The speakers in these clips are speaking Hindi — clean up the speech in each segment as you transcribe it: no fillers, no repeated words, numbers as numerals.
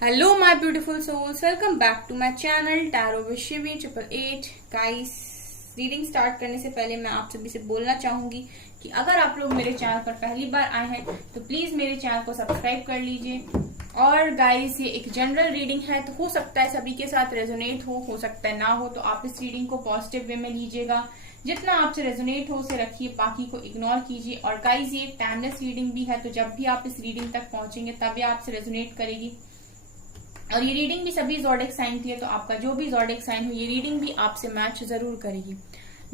Hello my beautiful souls, welcome back to my channel tarot with Shivi 888। Guys, reading start करने से पहले मैं आप सभी से बोलना चाहूंगी कि अगर आप लोग मेरे चैनल पर पहली बार आए हैं तो प्लीज मेरे चैनल को सब्सक्राइब कर लीजिए। और गाइस, ये एक जनरल रीडिंग है तो हो सकता है सभी के साथ रेजोनेट हो सकता है ना हो, तो आप इस रीडिंग को पॉजिटिव वे में लीजिएगा। जितना आपसे रेजोनेट हो उसे रखिए, बाकी को इग्नोर कीजिए। और गाइस, ये एक टाइमलेस रीडिंग भी है, तो जब भी आप इस रीडिंग तक पहुंचेंगे तब ये आपसे रेजोनेट करेगी। और ये रीडिंग भी सभी ज़ोडिएक साइन की है, तो आपका जो भी ज़ोडिएक साइन हो ये रीडिंग भी आपसे मैच जरूर करेगी।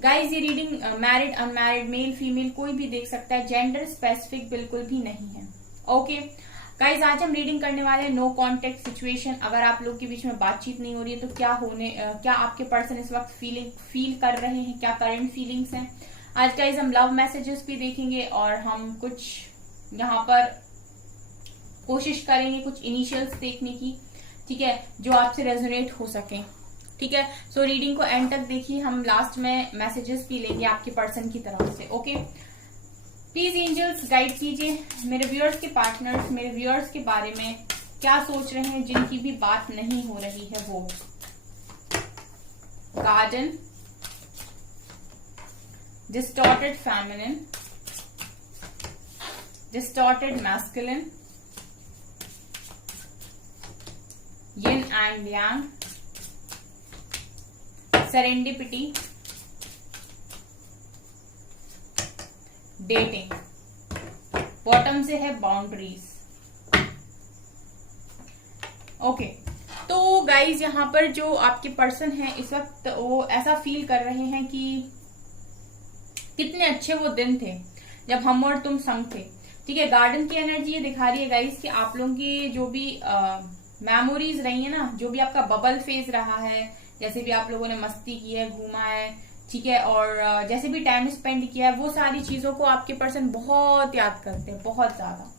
गाइस, ये reading married unmarried male female कोई भी देख सकता है, जेंडर स्पेसिफिक बिल्कुल भी नहीं है। ओके गाइस, आज हम रीडिंग करने वाले हैं नो कॉन्टेक्ट सिचुएशन। अगर आप लोग के बीच में बातचीत नहीं हो रही है तो क्या आपके पर्सन इस वक्त फील कर रहे हैं, क्या करंट फीलिंग्स हैं। आज गाइस हम लव मैसेजेस भी देखेंगे और हम कुछ यहाँ पर कोशिश करेंगे कुछ इनिशियल्स देखने की, ठीक है, जो आपसे रेजोनेट हो सके। ठीक है, सो रीडिंग को एंड तक देखिए, हम लास्ट में मैसेजेस भी लेंगे आपके पर्सन की तरफ से। ओके, प्लीज एंजल्स गाइड कीजिए मेरे व्यूअर्स के पार्टनर्स, मेरे व्यूअर्स के बारे में क्या सोच रहे हैं, जिनकी भी बात नहीं हो रही है वो। Garden, distorted feminine, distorted masculine, yin and yang, serendipity, dating, bottom से है बाउंड्रीज। ओके, तो गाइज यहाँ पर जो आपके पर्सन है इस वक्त वो ऐसा फील कर रहे हैं कि कितने अच्छे वो दिन थे जब हम और तुम संग थे। ठीक है, गार्डन की एनर्जी ये दिखा रही है गाइज कि आप लोगों की जो भी मेमोरीज रही है ना, जो भी आपका बबल फेज रहा है, जैसे भी आप लोगों ने मस्ती की है, घूमा है, ठीक है, और जैसे भी टाइम स्पेंड किया है, वो सारी चीजों को आपके पर्सन बहुत याद करते हैं, बहुत ज्यादा।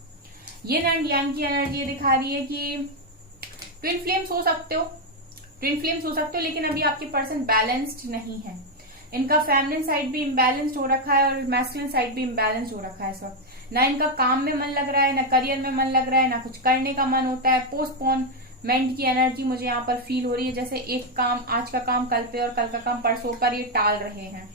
ये एंड यांग की एनर्जी दिखा रही है कि ट्विन फ्लेम्स हो सकते हो, लेकिन अभी आपके पर्सन बैलेंस्ड नहीं है। इनका फेमिनिन साइड भी इम्बैलेंस्ड हो रखा है और मैस्कुलिन साइड भी इम्बैलेंस्ड हो रखा है इस वक्त। ना इनका काम में मन लग रहा है, ना करियर में मन लग रहा है, ना कुछ करने का मन होता है। पोस्टपोनमेंट की एनर्जी मुझे यहाँ पर फील हो रही है, जैसे एक काम, आज का काम कल पे और कल का काम परसों पर ये टाल रहे हैं।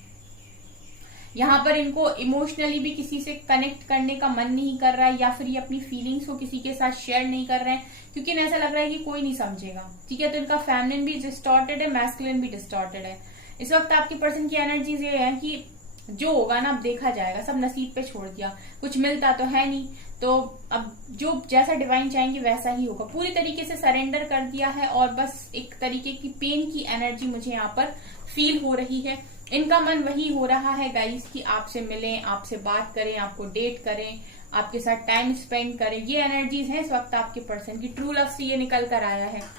यहाँ पर इनको इमोशनली भी किसी से कनेक्ट करने का मन नहीं कर रहा है, या फिर ये अपनी फीलिंग्स को किसी के साथ शेयर नहीं कर रहे हैं, क्योंकि इन्हें ऐसा लग रहा है कि कोई नहीं समझेगा। ठीक है, तो इनका फेमिनिन भी डिस्टॉर्टेड है, मैस्कुलिन भी डिस्टॉर्टेड है। इस वक्त आपके पर्सन की एनर्जीज ये है कि जो होगा ना अब देखा जाएगा, सब नसीब पे छोड़ दिया, कुछ मिलता तो है नहीं, तो अब जो जैसा डिवाइन चाहेंगे वैसा ही होगा। पूरी तरीके से सरेंडर कर दिया है और बस एक तरीके की पेन की एनर्जी मुझे यहाँ पर फील हो रही है। इनका मन वही हो रहा है गाइस कि आपसे मिलें, आपसे बात करें, आपको डेट करें, आपके साथ टाइम स्पेंड करें। ये एनर्जीज है इस वक्त आपके पर्सन की। ट्रू लव से ये निकल कर आया है।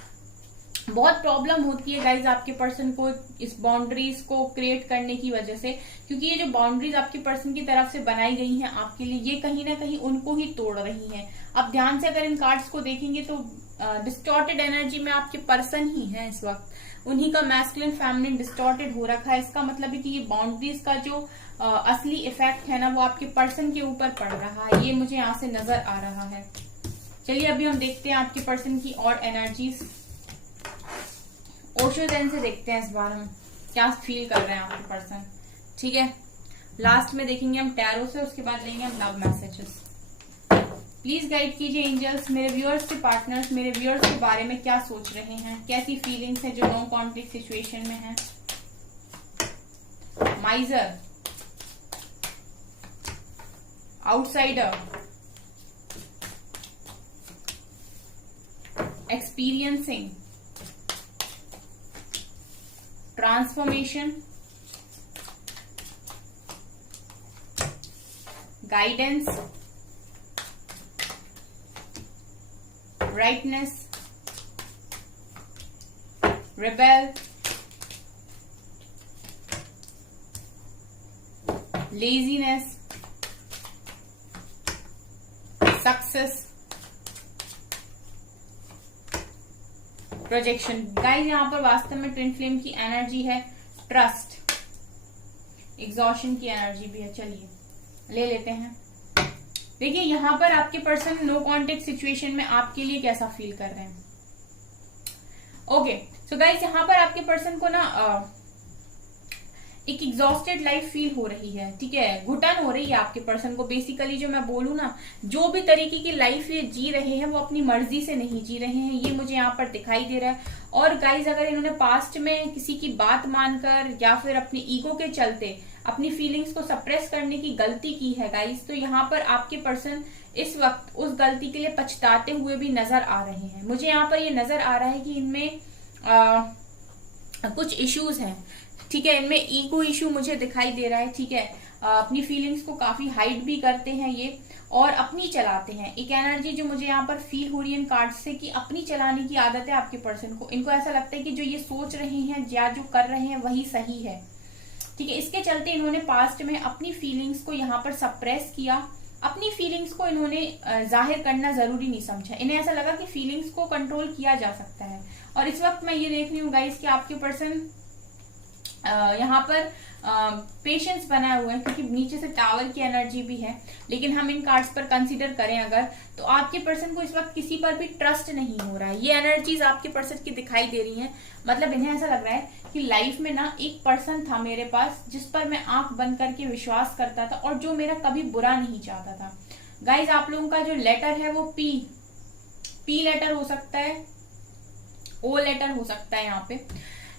बहुत प्रॉब्लम होती है गाइज आपके पर्सन को इस बाउंड्रीज को क्रिएट करने की वजह से, क्योंकि ये जो बाउंड्रीज आपके पर्सन की तरफ से बनाई गई हैं आपके लिए, ये कहीं ना कहीं उनको ही तोड़ रही हैं। अब ध्यान से अगर इन कार्ड्स को देखेंगे तो डिस्टॉर्टेड एनर्जी में आपके पर्सन ही है इस वक्त, उन्हीं का मैस्कुलिन फेमिनिन डिस्टॉर्टेड हो रखा है। इसका मतलब है कि ये बाउंड्रीज का जो असली इफेक्ट है ना वो आपके पर्सन के ऊपर पड़ रहा है, ये मुझे यहाँ से नजर आ रहा है। चलिए अभी हम देखते हैं आपके पर्सन की और एनर्जीज। ओशो देन से देखते हैं इस बार हम क्या फील कर रहे हैं आपके पर्सन। ठीक है, लास्ट में देखेंगे हम टैरो से, उसके बाद लेंगे हम लव मैसेजेस। प्लीज गाइड कीजिए एंजल्स मेरे व्यूअर्स के पार्टनर्स, मेरे व्यूअर्स के बारे में क्या सोच रहे हैं, कैसी फीलिंग्स हैं जो नो कॉन्फ्लिक्ट सिचुएशन में है। माइजर, outsider, experiencing, transformation, guidance, rightness, rebel, laziness, success, projection. Guys, यहाँ पर वास्तव में ट्विन फ्लेम की एनर्जी है, ट्रस्ट, एग्जॉशन की एनर्जी भी है। चलिए ले लेते हैं। देखिए यहाँ पर आपके पर्सन नो कॉन्टेक्ट सिचुएशन में आपके लिए कैसा फील कर रहे हैं। ओके, सो गाइस यहाँ पर आपके पर्सन को ना एक एग्जॉस्टेड लाइफ फील हो रही है, ठीक है, घुटन हो रही है आपके पर्सन को। बेसिकली जो मैं बोलूँ ना, जो भी तरीके की लाइफ ये जी रहे हैं वो अपनी मर्जी से नहीं जी रहे हैं, ये मुझे यहाँ पर दिखाई दे रहा है। और गाइज अगर इन्होंने पास्ट में किसी की बात मानकर या फिर अपनी ईगो के चलते अपनी फीलिंग्स को सप्रेस करने की गलती की है गाइज, तो यहाँ पर आपके पर्सन इस वक्त उस गलती के लिए पछताते हुए भी नजर आ रहे हैं। मुझे यहाँ पर ये नजर आ रहा है कि इनमें कुछ इश्यूज हैं, ठीक है, इनमें ईगो इशू मुझे दिखाई दे रहा है, ठीक है। अपनी फीलिंग्स को काफी हाइड भी करते हैं ये और अपनी चलाते हैं। एक एनर्जी जो मुझे यहाँ पर फील हो रही है इन कार्ड से कि अपनी चलाने की आदत है आपके पर्सन को। इनको ऐसा लगता है कि जो ये सोच रहे हैं या जो कर रहे हैं वही सही है, ठीक है। इसके चलते इन्होंने पास्ट में अपनी फीलिंग्स को यहाँ पर सप्रेस किया। अपनी फीलिंग्स को इन्होंने जाहिर करना जरूरी नहीं समझा। इन्हें ऐसा लगा कि फीलिंग्स को कंट्रोल किया जा सकता है। और इस वक्त मैं ये देख रही हूँ गाइस कि आपके पर्सन यहाँ पर पेशेंस बनाए हुए हैं, क्योंकि नीचे से टावर की एनर्जी भी है। लेकिन हम इन कार्ड्स पर कंसीडर करें अगर, तो आपके पर्सन को इस वक्त किसी पर भी ट्रस्ट नहीं हो रहा है। ये एनर्जीज आपके पर्सन की दिखाई दे रही हैं। मतलब इन्हें ऐसा लग रहा है कि लाइफ में ना एक पर्सन था मेरे पास जिस पर मैं आंख बंद करके विश्वास करता था और जो मेरा कभी बुरा नहीं चाहता था। गाइज आप लोगों का जो लेटर है वो पी लेटर हो सकता है, ओ लेटर हो सकता है। यहाँ पे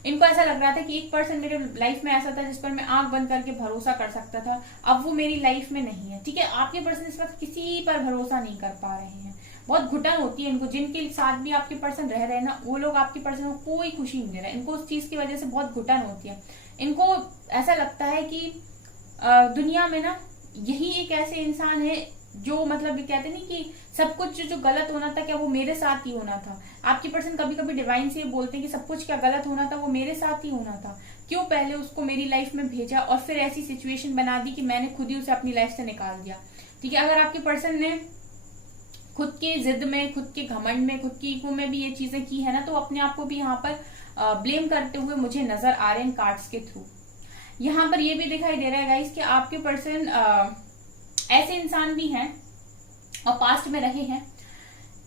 इनको ऐसा लग रहा था कि एक पर्सन मेरे लाइफ में ऐसा था जिस पर मैं आंख बंद करके भरोसा कर सकता था, अब वो मेरी लाइफ में नहीं है, ठीक है। आपके पर्सन इस वक्त किसी पर भरोसा नहीं कर पा रहे हैं। बहुत घुटन होती है इनको। जिनके साथ भी आपके पर्सन रह रहे हैं ना, वो लोग आपके पर्सन को कोई खुशी नहीं दे रहा है। इनको उस चीज की वजह से बहुत घुटन होती है। इनको ऐसा लगता है कि दुनिया में ना यही एक ऐसे इंसान है जो मतलब कहते नहीं कि सब कुछ जो गलत होना था क्या वो मेरे साथ ही होना था। आपकी पर्सन कभी कभी डिवाइन से बोलते हैं कि सब कुछ क्या गलत होना था वो मेरे साथ ही होना था, क्यों पहले उसको मेरी लाइफ में भेजा और फिर ऐसी सिचुएशन बना दी कि मैंने खुद ही उसे अपनी लाइफ से निकाल दिया, ठीक है। अगर आपके पर्सन ने खुद के जिद में, खुद के घमंड में, खुद की ईगो में भी ये चीजें की है ना, तो अपने आप को भी यहाँ पर ब्लेम करते हुए मुझे नजर आ रहे हैं कार्ड्स के थ्रू। यहाँ पर ये भी दिखाई दे रहा है गाइस कि आपके पर्सन ऐसे इंसान भी हैं और पास्ट में रहे हैं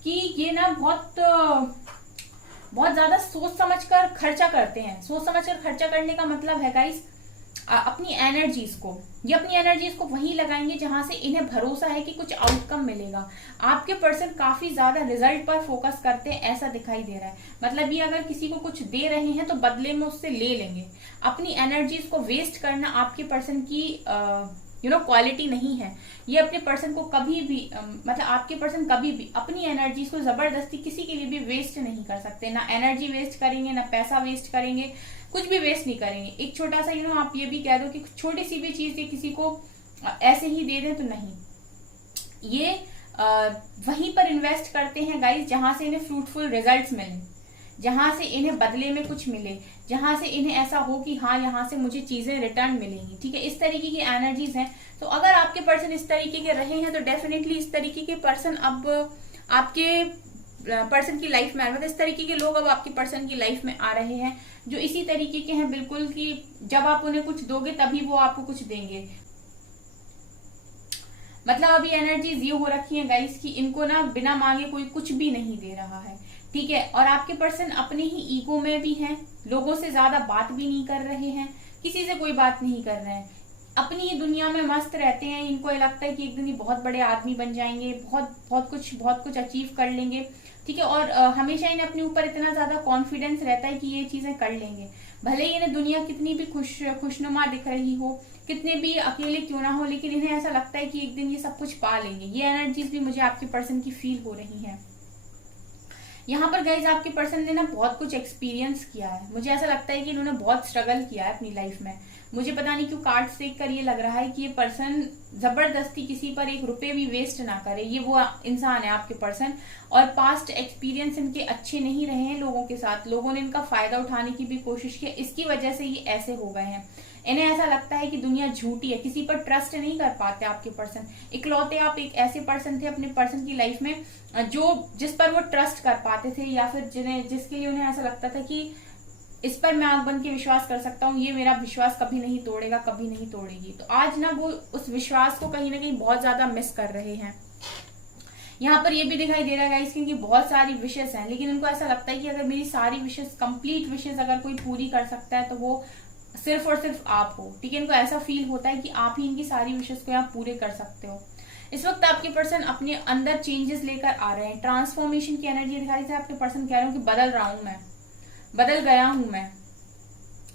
कि ये ना बहुत ज्यादा सोच समझकर खर्चा करते हैं। सोच समझकर खर्चा करने का मतलब है गाइस अपनी एनर्जीज को, ये अपनी एनर्जीज को वहीं लगाएंगे जहां से इन्हें भरोसा है कि कुछ आउटकम मिलेगा। आपके पर्सन काफी ज्यादा रिजल्ट पर फोकस करते हैं, ऐसा दिखाई दे रहा है। मतलब ये अगर किसी को कुछ दे रहे हैं तो बदले में उससे ले लेंगे। अपनी एनर्जीज को वेस्ट करना आपके पर्सन की क्वालिटी नहीं है। ये अपने पर्सन को कभी भी मतलब आपके पर्सन कभी भी अपनी एनर्जीज को जबरदस्ती किसी के लिए भी वेस्ट नहीं कर सकते। ना एनर्जी वेस्ट करेंगे, ना पैसा वेस्ट करेंगे, कुछ भी वेस्ट नहीं करेंगे। एक छोटा सा आप ये भी कह दो कि छोटी सी भी चीज ये किसी को ऐसे ही दे दें तो नहीं, ये वहीं पर इन्वेस्ट करते हैं गाइस जहां से इन्हें फ्रूटफुल रिजल्ट्स मिले, जहां से इन्हें बदले में कुछ मिले, जहां से इन्हें ऐसा हो कि हाँ यहाँ से मुझे चीजें रिटर्न मिलेंगी, ठीक है। इस तरीके की एनर्जीज हैं। तो अगर आपके पर्सन इस तरीके के रहे हैं तो डेफिनेटली इस तरीके के पर्सन अब आपके पर्सन की लाइफ में आ रहे हैं। इस तरीके के लोग अब आपके पर्सन की लाइफ में आ रहे हैं जो इसी तरीके के हैं बिल्कुल, कि जब आप उन्हें कुछ दोगे तभी वो आपको कुछ देंगे। मतलब अभी एनर्जीज ये हो रखी है गाइस कि इनको ना बिना मांगे कोई कुछ भी नहीं दे रहा है, ठीक है। और आपके पर्सन अपने ही ईगो में भी हैं, लोगों से ज्यादा बात भी नहीं कर रहे हैं, किसी से कोई बात नहीं कर रहे हैं, अपनी ही दुनिया में मस्त रहते हैं। इनको ये लगता है कि एक दिन ये बहुत बड़े आदमी बन जाएंगे, बहुत कुछ अचीव कर लेंगे, ठीक है। और हमेशा इन्हें अपने ऊपर इतना ज्यादा कॉन्फिडेंस रहता है कि ये चीजें कर लेंगे। भले ही इन्हें दुनिया कितनी भी खुशनुमा दिख रही हो, कितने भी अकेले क्यों ना हो, लेकिन इन्हें ऐसा लगता है कि एक दिन ये सब कुछ पा लेंगे। ये एनर्जीज भी मुझे आपके पर्सन की फील हो रही है। यहाँ पर गाइज आपके पर्सन ने ना बहुत कुछ एक्सपीरियंस किया है। मुझे ऐसा लगता है कि इन्होंने बहुत स्ट्रगल किया है अपनी लाइफ में। मुझे पता नहीं क्यों कार्ड्स देखकर ये लग रहा है कि ये पर्सन जबरदस्ती किसी पर एक रुपए भी वेस्ट ना करे। ये वो इंसान है आपके पर्सन, और पास्ट एक्सपीरियंस इनके अच्छे नहीं रहे हैं लोगों के साथ। लोगों ने इनका फायदा उठाने की भी कोशिश की, इसकी वजह से ये ऐसे हो गए हैं। इन्हें ऐसा लगता है कि दुनिया झूठी है, किसी पर ट्रस्ट नहीं कर पाते आपके पर्सन। इकलौते आप एक ऐसे पर्सन थे अपने पर्सन की लाइफ में जिस पर वो ट्रस्ट कर पाते थे, या फिर जिसके लिए उन्हें ऐसा लगता था कि इस पर मैं आंख बन के विश्वास कर सकता हूँ, ये मेरा विश्वास कभी नहीं तोड़ेगा, कभी नहीं तोड़ेगी। तो आज ना वो उस विश्वास को कहीं ना कहीं बहुत ज्यादा मिस कर रहे हैं। यहाँ पर ये भी दिखाई दे रहा है गाइस कि इनकी बहुत सारी विशेष हैं, लेकिन इनको ऐसा लगता है कि अगर मेरी सारी विशेष, कंप्लीट विशेष अगर कोई पूरी कर सकता है तो वो सिर्फ और सिर्फ आप हो। ठीक है, इनको ऐसा फील होता है कि आप ही इनकी सारी विशेष को यहाँ पूरे कर सकते हो। इस वक्त आपके पर्सन अपने अंदर चेंजेस लेकर आ रहे हैं, ट्रांसफॉर्मेशन की एनर्जी दिखा रही है। आपके पर्सन कह रहे हो कि बदल रहा हूं मैं, बदल गया हूं मैं।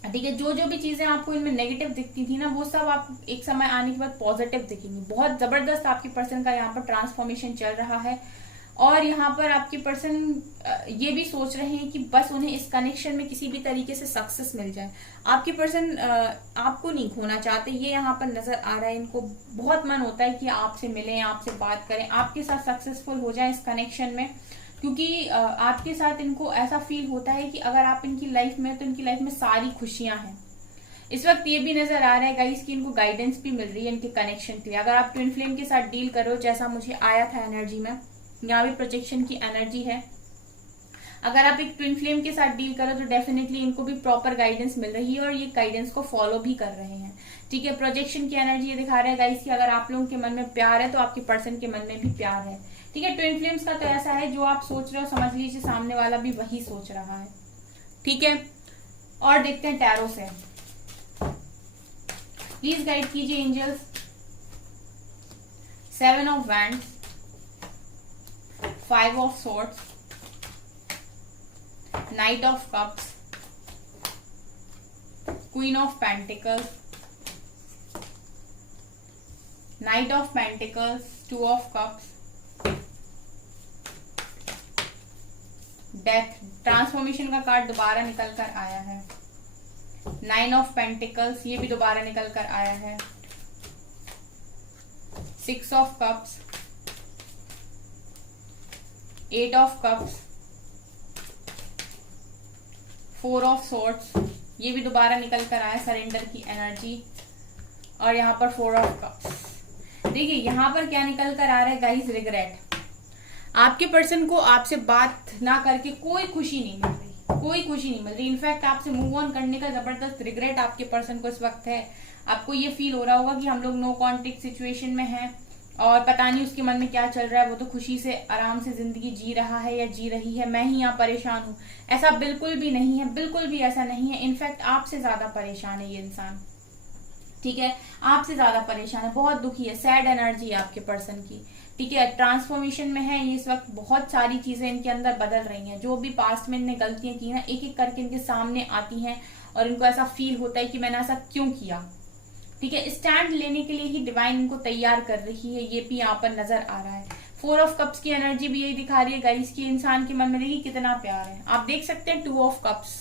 ठीक है, जो जो भी चीजें आपको इनमें नेगेटिव दिखती थी ना, वो सब आप एक समय आने के बाद पॉजिटिव दिखेंगी। बहुत जबरदस्त आपके पर्सन का यहाँ पर ट्रांसफॉर्मेशन चल रहा है। और यहाँ पर आपके पर्सन ये भी सोच रहे हैं कि बस उन्हें इस कनेक्शन में किसी भी तरीके से सक्सेस मिल जाए। आपके पर्सन आपको नहीं खोना चाहते, ये यहाँ पर नजर आ रहा है। इनको बहुत मन होता है कि आपसे मिलें, आपसे बात करें, आपके साथ सक्सेसफुल हो जाए इस कनेक्शन में, क्योंकि आपके साथ इनको ऐसा फील होता है कि अगर आप इनकी लाइफ में, तो इनकी लाइफ में सारी खुशियां हैं। इस वक्त ये भी नजर आ रहा है गाइस कि इनको गाइडेंस भी मिल रही है इनके कनेक्शन के लिए। अगर आप ट्विन फ्लेम के साथ डील करो, जैसा मुझे आया था एनर्जी में, यहाँ भी प्रोजेक्शन की एनर्जी है। अगर आप एक ट्विन फ्लेम के साथ डील करो तो डेफिनेटली इनको भी प्रॉपर गाइडेंस मिल रही है और ये गाइडेंस को फॉलो भी कर रहे हैं। ठीक है, प्रोजेक्शन की एनर्जी ये दिखा रहा है गाइस कि अगर आप लोगों के मन में प्यार है तो आपके पर्सन के मन में भी प्यार है। ठीक है, ट्विन फ्लेम्स का तो ऐसा है, जो आप सोच रहे हो समझ लीजिए सामने वाला भी वही सोच रहा है। ठीक है, और देखते हैं टैरो से, प्लीज गाइड कीजिए angels. 7 of wands, 5 of swords, knight of cups, queen of pentacles, knight of pentacles, 2 of cups, death. Transformation का कार्ड दोबारा निकल कर आया है। 9 ऑफ पेंटिकल्स, ये भी दोबारा निकल कर आया है। 6 of cups, 8 of cups, 4 of swords, ये भी दोबारा निकल कर आया, सरेंडर की एनर्जी। और यहाँ पर 4 ऑफ कप्स। देखिए यहाँ पर क्या निकल कर आ रहा है गाइस, रिग्रेट। आपके पर्सन को आपसे बात ना करके कोई खुशी नहीं मिल रही, कोई खुशी नहीं मिल रही। इनफैक्ट आपसे मूव ऑन करने का जबरदस्त रिग्रेट आपके पर्सन को इस वक्त है। आपको ये फील हो रहा होगा कि हम लोग नो कॉन्टेक्ट सिचुएशन में हैं और पता नहीं उसके मन में क्या चल रहा है। वो तो खुशी से आराम से जिंदगी जी रहा है या जी रही है, मैं ही यहाँ परेशान हूँ। ऐसा बिल्कुल भी नहीं है, बिल्कुल भी ऐसा नहीं है। इनफैक्ट आपसे ज्यादा परेशान है ये इंसान। ठीक है, आपसे ज्यादा परेशान है, बहुत दुखी है, सैड एनर्जी है आपके पर्सन की। ठीक है, ट्रांसफॉर्मेशन में है ये इस वक्त। बहुत सारी चीजें इनके अंदर बदल रही हैं। जो भी पास्ट में इनने गलतियां की ना, एक एक करके इनके सामने आती हैं और इनको ऐसा फील होता है कि मैंने ऐसा क्यों किया। ठीक है, स्टैंड लेने के लिए ही डिवाइन इनको तैयार कर रही है, ये भी यहाँ पर नजर आ रहा है। 4 ऑफ कप्स की एनर्जी भी यही दिखा रही है गाइस कि इंसान के मन में देखिए कितना प्यार है। आप देख सकते हैं 2 ऑफ कप्स,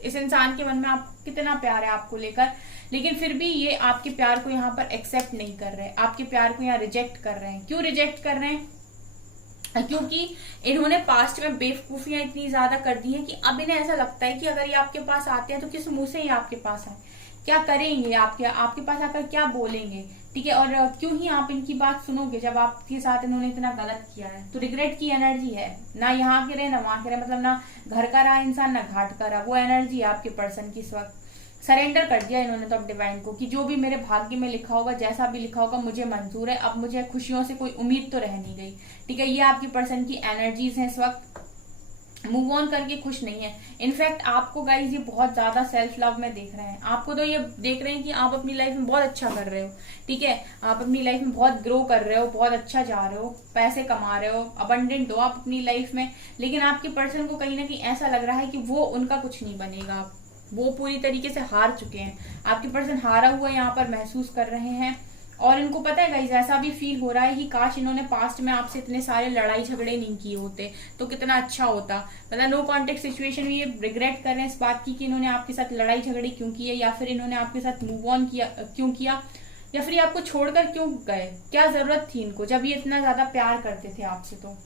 इस इंसान के मन में आप कितना प्यार है आपको लेकर, लेकिन फिर भी ये आपके प्यार को यहाँ पर एक्सेप्ट नहीं कर रहे, आपके प्यार को यहाँ रिजेक्ट कर रहे हैं। क्यों रिजेक्ट कर रहे हैं? क्योंकि इन्होंने पास्ट में बेवकूफियां इतनी ज्यादा कर दी हैं कि अब इन्हें ऐसा लगता है कि अगर ये आपके पास आते हैं तो किस मुंह से ये आपके पास आए, क्या करेंगे, आपके पास आकर क्या बोलेंगे। ठीक है, और क्यों ही आप इनकी बात सुनोगे जब आपके साथ इन्होंने इतना गलत किया है। तो रिग्रेट की एनर्जी है, ना यहाँ के रहे ना वहां के रहे, मतलब ना घर का रहा इंसान ना घाट का रहा, वो एनर्जी है आपके पर्सन की इस वक्त। सरेंडर कर दिया इन्होंने तो अब डिवाइन को कि जो भी मेरे भाग्य में लिखा होगा, जैसा भी लिखा होगा मुझे मंजूर है, अब मुझे खुशियों से कोई उम्मीद तो रह नहीं गई। ठीक है, ये आपकी पर्सन की एनर्जीज हैं इस वक्त। मूव ऑन करके खुश नहीं है। इनफैक्ट आपको गाइज ये बहुत ज्यादा सेल्फ लव में देख रहे हैं। आपको तो ये देख रहे हैं कि आप अपनी लाइफ में बहुत अच्छा कर रहे हो। ठीक है, आप अपनी लाइफ में बहुत ग्रो कर रहे हो, बहुत अच्छा जा रहे हो, पैसे कमा रहे हो, अबंडेंट हो आप अपनी लाइफ में। लेकिन आपके पर्सन को कहीं ना कहीं ऐसा लग रहा है कि वो उनका कुछ नहीं बनेगा, वो पूरी तरीके से हार चुके हैं। आपके पर्सन हारा हुआ यहाँ पर महसूस कर रहे हैं और इनको पता है गाइज, ऐसा भी फील हो रहा है कि काश इन्होंने पास्ट में आपसे इतने सारे लड़ाई झगड़े नहीं किए होते तो कितना अच्छा होता। मतलब नो कॉन्टेक्ट सिचुएशन में ये रिग्रेट कर रहे हैं इस बात की कि इन्होंने आपके साथ लड़ाई झगड़े क्यों किए, या फिर इन्होंने आपके साथ मूव ऑन किया क्यों किया, या फिर ये आपको छोड़कर क्यों गए। क्या जरूरत थी इनको जब ये इतना ज्यादा प्यार करते थे आपसे। तो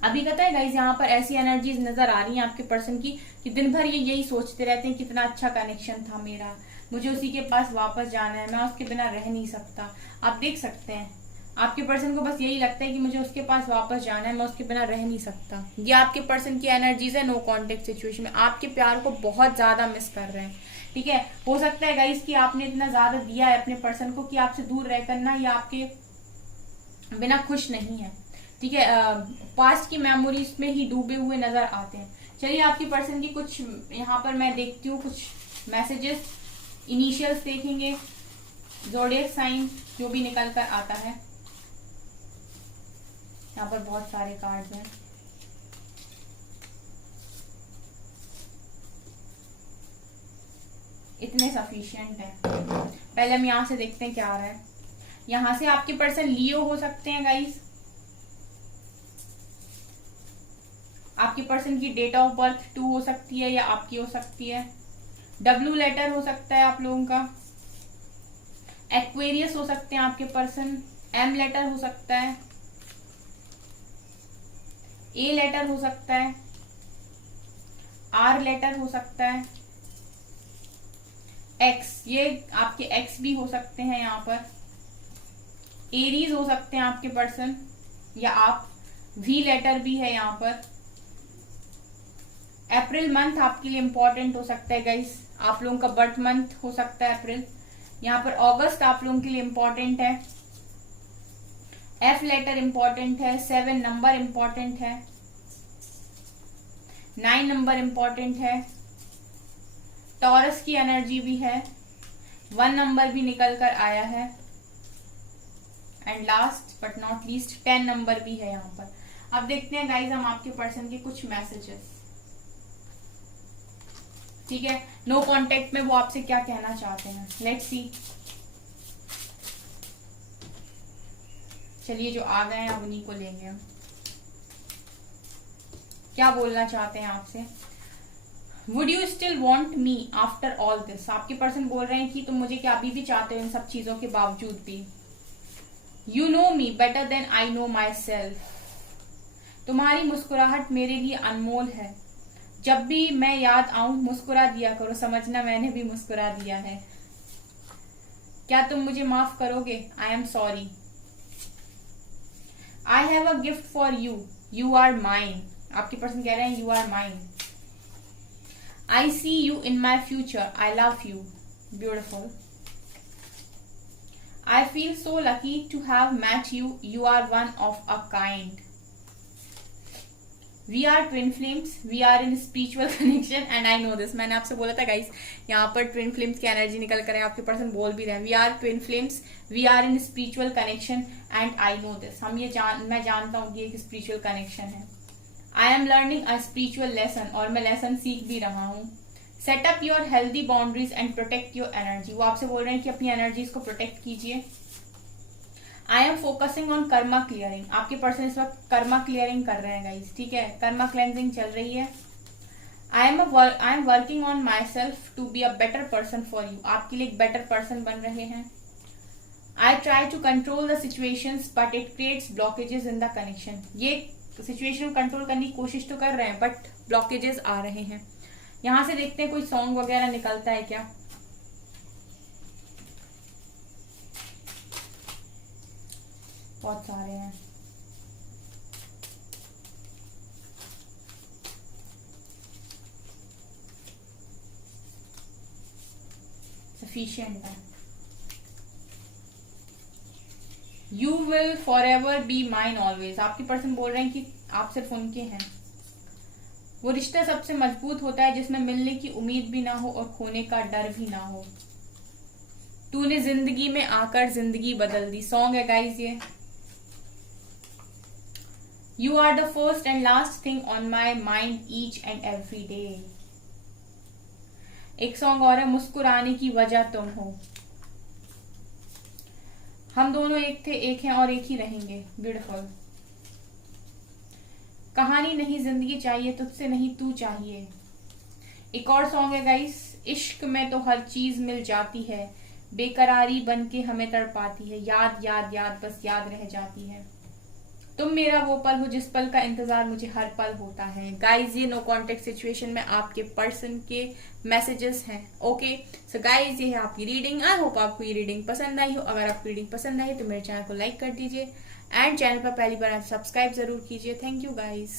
अभी कहता है गाइज यहाँ पर ऐसी एनर्जीज नजर आ रही है आपके पर्सन की कि दिन भर ये यही सोचते रहते हैं कितना अच्छा कनेक्शन था मेरा, मुझे उसी के पास वापस जाना है, मैं उसके बिना रह नहीं सकता। आप देख सकते हैं आपके पर्सन को बस यही लगता है कि मुझे उसके पास वापस जाना है, मैं उसके बिना रह नहीं सकता। ये आपके पर्सन की एनर्जीज है नो कॉन्टेक्ट सिचुएशन में। आपके प्यार को बहुत ज्यादा मिस कर रहे हैं। ठीक है, हो सकता है गाइज कि आपने इतना ज्यादा दिया है अपने पर्सन को कि आपसे दूर रहकर ना ये आपके बिना खुश नहीं है, ठीक है। पास्ट की मेमोरीज में ही डूबे हुए नजर आते हैं। चलिए आपकी पर्सन की कुछ यहाँ पर मैं देखती हूँ कुछ मैसेजेस, इनिशियल्स देखेंगे, ज़ोडिएक साइन जो भी निकल कर आता है। यहाँ पर बहुत सारे कार्ड्स हैं। इतने सफिशिएंट है। पहले हम यहां से देखते हैं क्या आ रहा है। यहां से आपके पर्सन लियो हो सकते हैं गाइस। आपके पर्सन की डेट ऑफ बर्थ 2 हो सकती है या आपकी हो सकती है। W लेटर हो सकता है आप लोगों का। एक्वेरियस हो सकते हैं आपके पर्सन। M लेटर हो सकता है। A लेटर हो सकता है। R लेटर हो सकता है। X, ये आपके X भी हो सकते हैं यहाँ पर। एरीज हो सकते हैं आपके पर्सन या आप। V लेटर भी है यहाँ पर। अप्रैल मंथ आपके लिए इंपॉर्टेंट हो सकता है गाइस। आप लोगों का बर्थ मंथ हो सकता है अप्रैल। यहाँ पर अगस्त आप लोगों के लिए इंपॉर्टेंट है। F लेटर इंपॉर्टेंट है। 7 नंबर इंपॉर्टेंट है। 9 नंबर इंपॉर्टेंट है। टॉरस की एनर्जी भी है। 1 नंबर भी निकल कर आया है। And last but not least 10 number भी है यहाँ पर। अब देखते हैं गाइज हम आपके पर्सन के कुछ मैसेजेस, ठीक है। नो कांटेक्ट में वो आपसे क्या कहना चाहते हैं, लेट्स सी। चलिए जो आ गए हैं अब उन्हीं को लेंगे हम। क्या बोलना चाहते हैं आपसे। Would you still want me after all this. आपके पर्सन बोल रहे हैं कि तुम मुझे क्या अभी भी चाहते हो इन सब चीजों के बावजूद भी। You know me better than I know myself. तुम्हारी मुस्कुराहट मेरे लिए अनमोल है। जब भी मैं याद आऊं मुस्कुरा दिया करो, समझना मैंने भी मुस्कुरा दिया है। क्या तुम मुझे माफ करोगे। I am sorry. I have a gift for you, you are mine. आपके पर्सन कह रहे हैं you are mine. I see you in my future. I love you. Beautiful. I feel so lucky to have met you. You are one of a kind. We are twin flames. We are in spiritual connection and I know this. मैंने आपसे बोला था गाइस, यहाँ पर ट्विन फ्लेम्स की एनर्जी निकल कर है। आपके पर्सन बोल भी रहे हैं We are twin flames. We are in spiritual connection and I know this. मैं जानता हूँ कि एक स्पिरिचुअल कनेक्शन है। I am learning a spiritual lesson और मैं लेसन सीख भी रहा हूँ। Set up your healthy boundaries and protect your energy. वो आपसे बोल रहे हैं कि अपनी एनर्जीज को प्रोटेक्ट कीजिए। I am focusing on karma clearing. आपके पर्सन इस वक्त कर्मा क्लियरिंग कर रहे हैं गाइस, ठीक है। कर्मा क्लेंजिंग चल रही है। I am working on myself to be a better person for you. आपके लिए एक बेटर पर्सन बन रहे हैं। I try to control the situations but it creates blockages in the connection. ये सिचुएशन कंट्रोल करने की कोशिश तो कर रहे हैं बट ब्लॉकेजेस आ रहे हैं। यहां से देखते हैं कोई सॉन्ग वगैरह निकलता है क्या। बहुत सारे हैं। सफिशिएंट है। You will for ever be mine always. आपके पर्सन बोल रहे हैं कि आप सिर्फ उनके हैं। वो रिश्ता सबसे मजबूत होता है जिसमें मिलने की उम्मीद भी ना हो और खोने का डर भी ना हो। तूने जिंदगी में आकर जिंदगी बदल दी। सॉन्ग है गाइस ये। You are the first and last thing on my mind each and every day. एक सॉन्ग और है, मुस्कुराने की वजह तुम हो। हम दोनों एक थे, एक हैं और एक ही रहेंगे। ब्यूटीफुल। कहानी नहीं जिंदगी चाहिए, तुझसे नहीं तू चाहिए। एक और सॉन्ग है गाइस, इश्क में तो हर चीज मिल जाती है, बेकरारी बन के हमें तड़पाती है, याद याद याद बस याद रह जाती है। तुम मेरा वो पल हो जिस पल का इंतजार मुझे हर पल होता है। गाइज ये नो कॉन्टेक्ट सिचुएशन में आपके पर्सन के मैसेजेस हैं। ओके सो गाइज ये है आपकी रीडिंग। आई होप आपको ये रीडिंग पसंद आई हो। अगर आपको रीडिंग पसंद आई तो मेरे चैनल को लाइक कर दीजिए एंड चैनल पर पहली बार आप सब्सक्राइब जरूर कीजिए। Thank you guys.